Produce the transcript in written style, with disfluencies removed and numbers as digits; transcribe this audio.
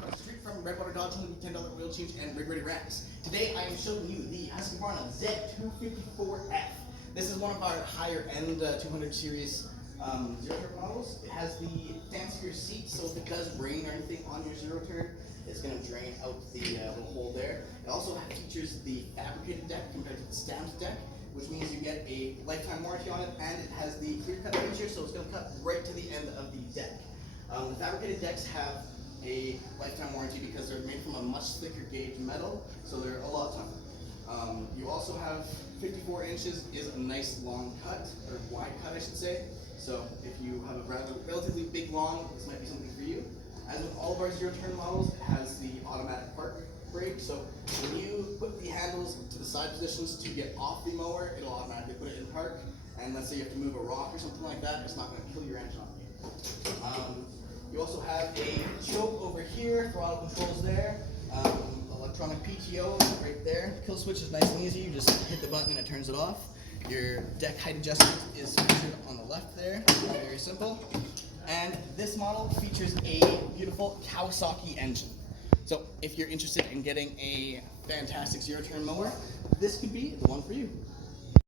across the street from Redwater $10 oil change and rig ready racks. Today I am showing you the Husqvarna Z254F. This is one of our higher end 200 series zero-turn models. It has the fancier seat, so if it does rain or anything on your zero-turn, it's going to drain out the little hole there. It also features the fabricated deck compared to the stamped deck, which means you get a lifetime warranty on it, and it has the clear cut feature, so it's going to cut right to the end of the deck. The fabricated decks have a lifetime warranty because they're made from a much thicker gauge metal, so they're a lot tougher. You also have 54 inches is a nice long cut, or wide cut I should say. So if you have a relatively big lawn, this might be something for you. As with all of our zero-turn models, it has the automatic park brake. So when you put the handles to the side positions to get off the mower, it'll automatically put it in park. And let's say you have to move a rock or something like that, it's not going to kill your engine on you. You also have a choke over here, throttle controls there, electronic PTO right there. Kill switch is nice and easy. You just hit the button and it turns it off. Your deck height adjustment is featured on the left there. Very simple. And this model features a beautiful Kawasaki engine. So if you're interested in getting a fantastic zero-turn mower, this could be the one for you.